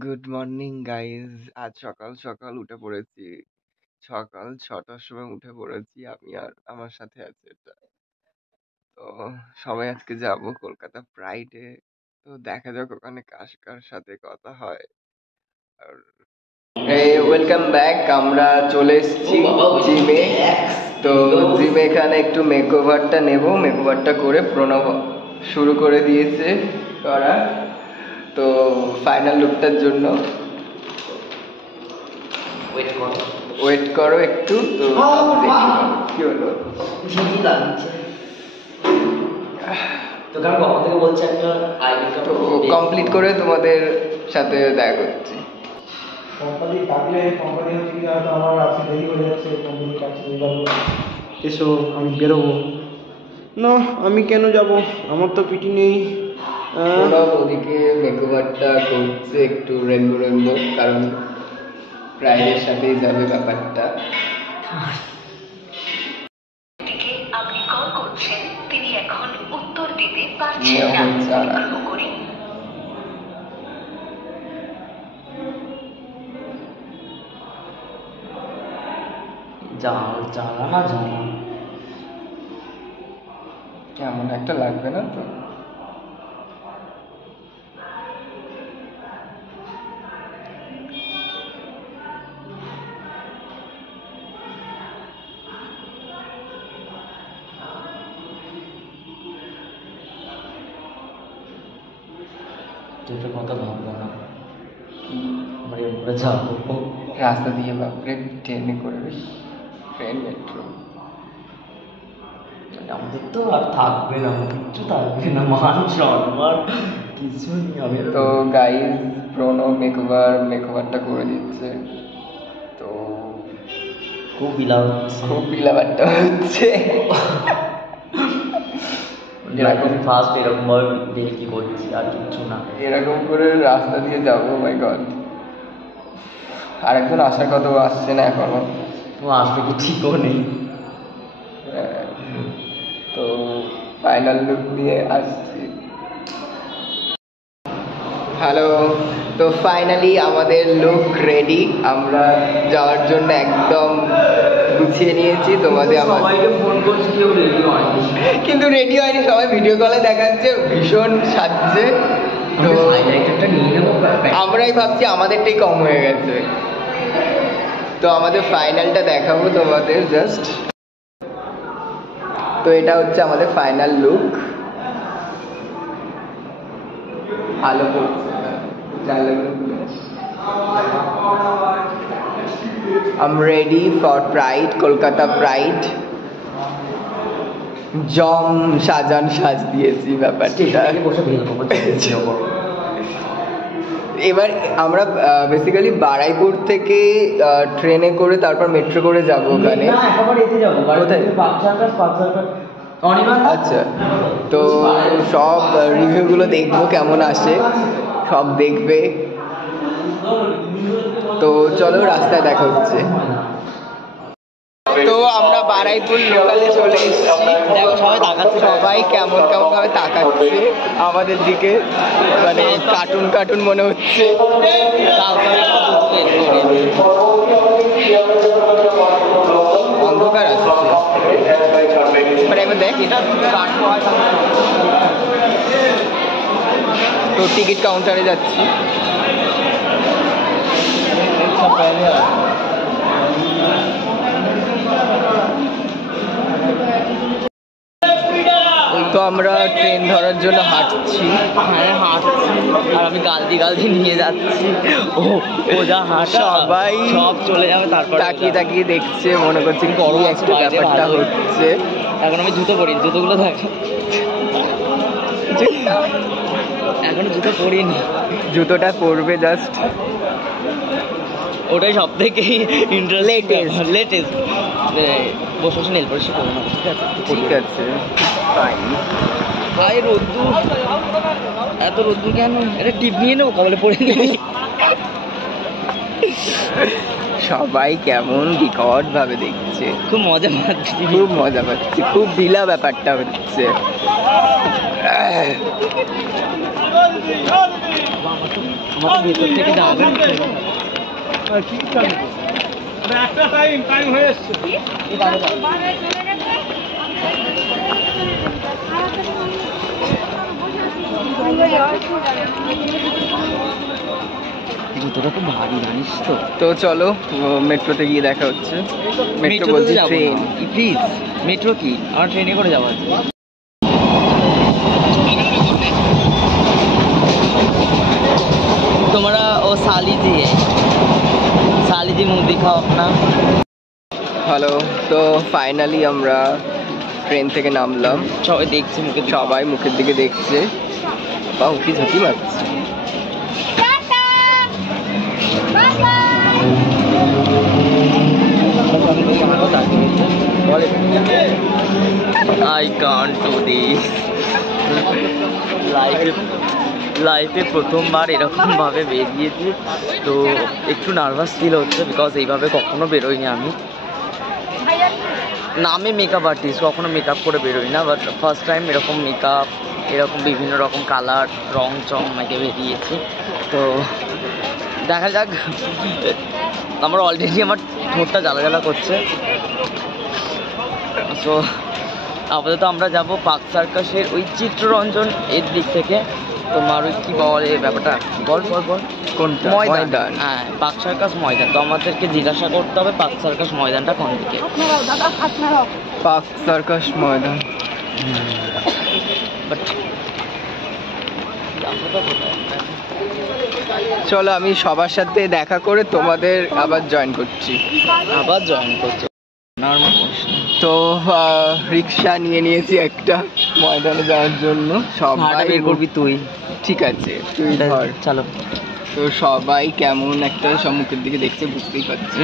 Good morning guys. আজ সকাল সকাল উঠে পড়েছি। সকাল 6টার সময় উঠে পড়েছি আমি আর আমার সাথে আছে এটা। তো সবাই আজকে যাব কলকাতা প্রাইডে। তো দেখা যাক ওখানে কার কার সাথে কথা হয়। আর ওয়েলকাম ব্যাক। আমরা চলে এসেছি জিমে। তো জিমে এখানে একটু মেকওভারটা নেব। মেকওভারটা করে প্রণব শুরু করে দিয়েছে করা। তো ফাইনাল লুকটার জন্য ওয়েট করো একটু। তো কি হলো তো কমপ্লিট করে তোমাদের সাথে দেখা করছি। এসো আমি বেরোবো না। আমি কেন যাব? আমার তো পিটি নেই। ওদিকে মেকওভারটা করছে একটু রেনবো রেনবো, কারণ প্রাইডের সাথেই যাবে ব্যাপারটা। আপনি কল করছেন, তিনি এখন উত্তর দিতে পারছেন না। অনুগ্রহ করে কেমন একটা লাগবে না তো? কথা ভাববো না, আমরা যাবো রাস্তা দিয়ে, বাপরে ট্রেনে করে, ট্রেন মেট্রো। আমাদের তো আর থাকবে না, কিচ্ছু থাকবে না, মান সম্মান কিছু নেই। তো গাইজ প্রণব মেকওভারটা করে দিচ্ছে। তো খুব বিলাবারটা হচ্ছে। এরকম ফার্স্ট এরকম ভাবে দেখি করছি আর কিচ্ছু না। এরকম করে রাস্তা দিয়ে যাবো, মাই গড। আরেকজন আসার কথা আসছে না এখনো। তো আসবে কি ঠিকও নেই। তো ফাইনাল লুক নিয়ে আসছি। হ্যালো। তো ফাইনালি আমাদের লুক রেডি। আমরা যাওয়ার জন্য একদম গুছিয়ে নিয়েছি। তোমাদের সবাইকে ফোন করছি, কেউ রেডি হয়নি। কিন্তু রেডি হয়নি, সবাই ভিডিও কলে দেখাচ্ছে ভীষণ সাজছে। তো আমরাই ভাবছি আমাদেরটাই কম হয়ে গেছে। তো আমাদের ফাইনালটা দেখাবো তোমাদের জাস্ট। তো এটা হচ্ছে আমাদের ফাইনাল লুক। ভালো করছে। I'm ready for Pride, Kolkata Pride. জম সাজ দিয়েছি ব্যাপারটা। এবার আমরা বেসিক্যালি বারাইপুর থেকে ট্রেনে করে তারপর মেট্রো করে যাবো ওখানে। আচ্ছা, তো সব রিভিউগুলো দেখবো কেমন আসে, সব দেখবে। তো চলো রাস্তায় দেখা হচ্ছে। তো আমরা বারাইপুর লোকালে চলে এসেছি। দেখো সবাই তাকাচ্ছে, সবাই কেমন ভাবে তাকাচ্ছে আমাদের দিকে, মানে কার্টুন মনে হচ্ছে। অন্ধকার আছে, মানে একবার দেখ এটা। তো টিকিট কাউন্টারে যাচ্ছি। তো আমরা ট্রেন ধরার জন্য হাঁটছি। আর আমি গালদি নিয়ে যাচ্ছি। ও যা সবাই সব চলে যাবে, তারপর তাকিয়ে দেখছে, মনে করছে বড় একটা ব্যাপারটা হচ্ছে। এখন আমি জুতো পরি, জুতোগুলো দেখ। এখনো জুতো পরিনি, জুতোটা পরবে জাস্ট। ওটাই সব থেকে লেটেস্ট। বসে নেল পলিশ করবো না, ঠিক আছে ফাইন। ভাই রোদ্দুর, এত রোদ্দুর কেন? এটা টিপ নিয়ে নেবো, কবলে পড়ে নিবি। সবাই কেমন বিকট ভাবে দেখছে। খুব মজা পাচ্ছি, খুব ঢিলা ব্যাপারটা হচ্ছে। আমাদের ভেতর থেকে যাবে একটা টাইম হয়ে এসছে। জুতোটা খুব ভারী জানিস তো। তো চলো মেট্রোতে গিয়ে দেখা হচ্ছে। মেট্রো বলছি ট্রেন। প্লিজ মেট্রো কি আমার ট্রেনে করে যাওয়া আছে। তোমরা ও साली जी मुंह दिखाओ अपना। হ্যালো, তো ফাইনালি আমরা ট্রেন থেকে নামলাম। সবাই দেখছে সবাই মুখের দিকে দেখছে, বা উকি ঝুঁকি মারছে। I can't do this. লাইফে প্রথমবার এরকমভাবে বেরিয়েছি, তো একটু নার্ভাস ফিল হচ্ছে বিকজ এইভাবে কখনো বেরোইনি আমি। নামে মেকআপ আর্টিস্ট, কখনো মেকআপ করে বেরোই না, বাট ফার্স্ট টাইম এরকম মেকআপ, এরকম বিভিন্ন রকম কালার রং চং মেখে বেরিয়েছি। তো দেখা যাক। আমার অলরেডি আমার ঠোঁটটা জ্বালা জ্বালা করছে। সো আপাতত আমরা যাব পার্ক সার্কাসের ওই চিত্ররঞ্জন এর দিক থেকে। তোমার ওই কী বলে ব্যাপারটা, বল কোনটা? ময়দান। হ্যাঁ, পার্ক সার্কাস ময়দান। তো আমাদেরকে জিজ্ঞাসা করতে হবে পার্ক সার্কাস ময়দানটা কোন দিকে। পার্ক সার্কাস ময়দান। চলো আমি সবার সাথে দেখা করে তোমাদের আবার জয়েন করছি। তো রিক্সা নিয়ে নিয়েছি একটা ময়দানে যাওয়ার জন্য। সবাই বের করবি তুই? ঠিক আছে, তুই ধর। চলো। তো সবাই কেমন একটা সম্মুখের দিকে দেখছে, বুঝতেই পারছি।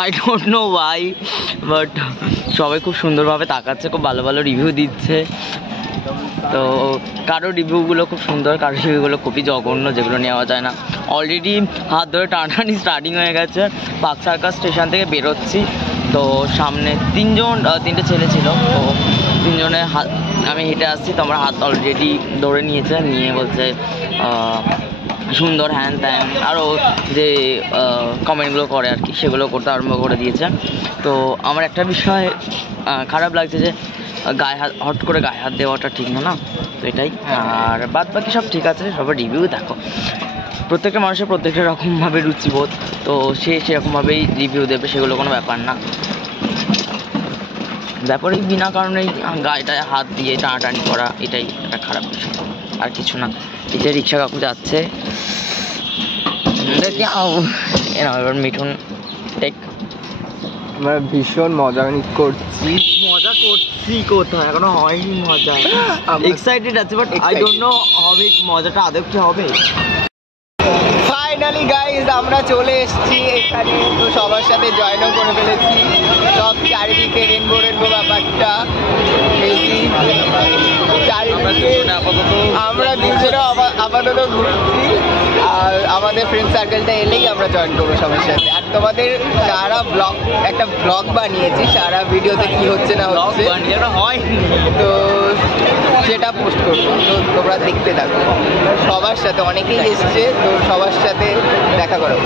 I don't know Y, but সবাই খুব সুন্দরভাবে তাকাচ্ছে, খুব ভালো ভালো রিভিউ দিচ্ছে। তো কারো রিভিউগুলো খুব সুন্দর, কারো রিভিউগুলো খুবই জঘন্য, যেগুলো নেওয়া যায় না। অলরেডি হাত ধরে টানাটানি স্টার্টিং হয়ে গেছে। পার্ক সার্কাস স্টেশন থেকে বেরোচ্ছি, তো সামনে তিনটে ছেলে ছিল। তো তিনজনের হাত, আমি হেঁটে আসছি, তো আমার হাত অলরেডি ধরে নিয়েছে, নিয়ে বলছে সুন্দর হ্যান ত্যান, আরও যে কমেন্টগুলো করে আর কি, সেগুলো করতে আরম্ভ করে দিয়েছে। তো আমার একটা বিষয় খারাপ লাগছে যে হট করে গায়ে হাত দেওয়াটা ঠিক না, তো এটাই। আর বাদ বাকি সব ঠিক আছে, সবার রিভিউ দেখো। প্রত্যেকটা মানুষের প্রত্যেকটা রকমভাবে রুচিবোধ, তো সে সেরকমভাবেই রিভিউ দেবে, সেগুলো কোনো ব্যাপার না। ব্যাপারে বিনা কারণেই গায়েটায় হাত দিয়ে টানাটানি করা, এটাই একটা খারাপ বিষয়, আর কিছু না। এই যে রিক্সা কাকু যাচ্ছে, এবার মিঠুন টেক। আমরা ভীষণ মজা করছি। কোথায় এখনো হয়নি মজা। এক্সাইটেড আছে, বাট আই ডোন্ট নো হবে মজাটা আদৌ কি হবে। ফাইনালি গাইজ আমরা চলে এসেছি এখানে, তো সবার সাথে জয়েনও করে ফেলেছি। সব চারিদিকে রেনবো ব্যাপারটা বেশি চারিদিকে। আমরা দুজনে আপাতত ঘুরছি, আর আমাদের ফ্রেন্ড সার্কেলটা এলেই আমরা জয়েন করবো সবার সাথে। আর তোমাদের সারা একটা ব্লগ বানিয়েছি, সারা ভিডিওতে কি হচ্ছে না হচ্ছে তো সেটা পোস্ট করবো, তো তোমরা দেখতে থাকো। সবার সাথে অনেকেই এসছে, তো সবার সাথে দেখা করো।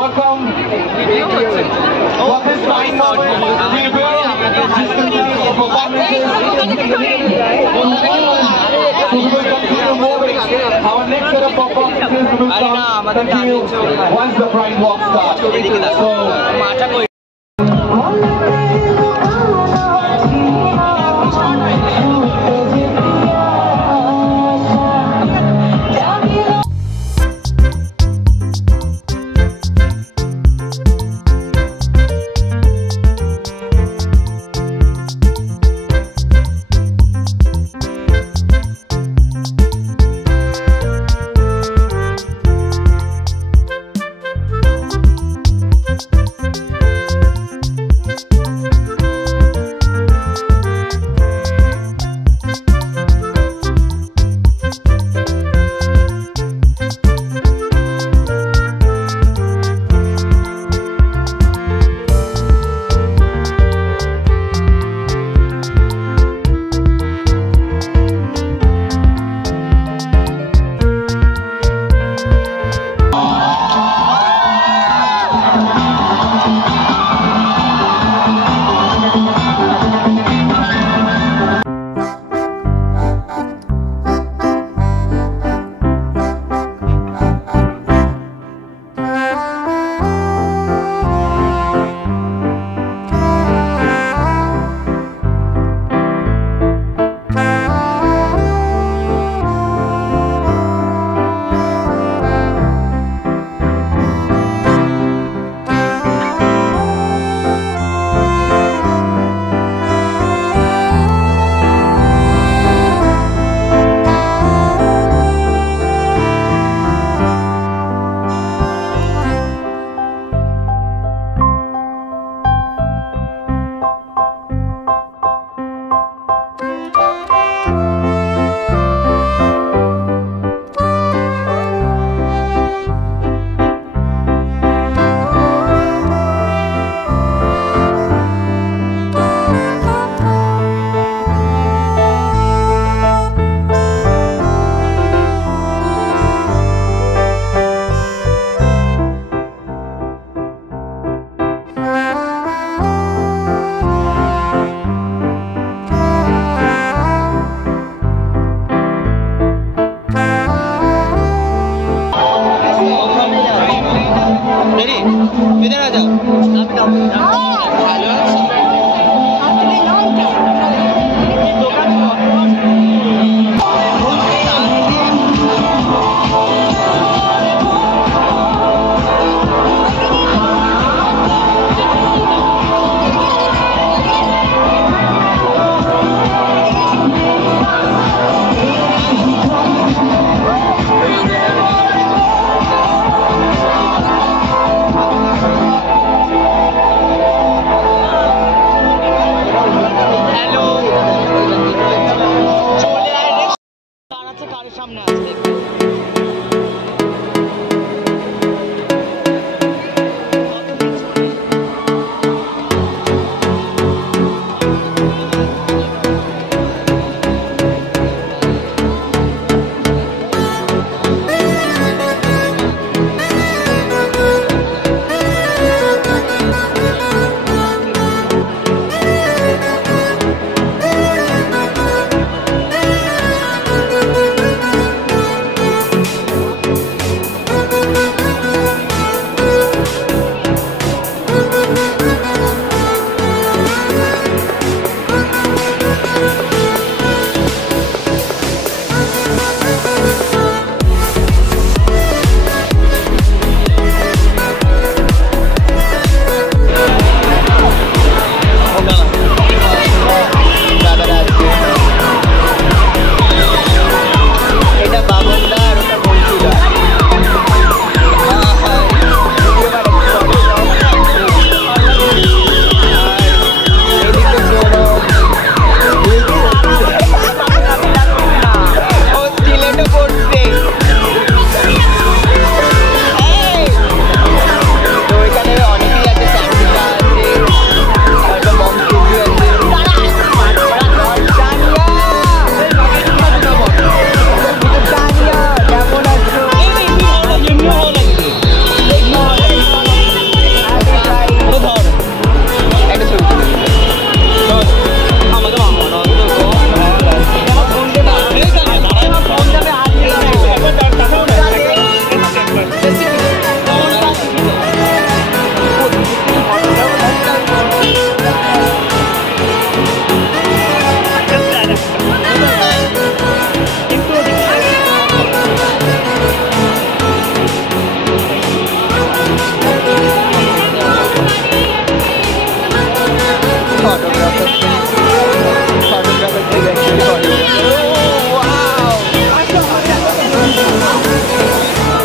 Welcome. What is flying moment? We will continue moving. Our next set of performances will continue once the Pride Walk starts. So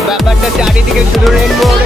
ব্যাপারটা চারিদিকে শুধু রেনবো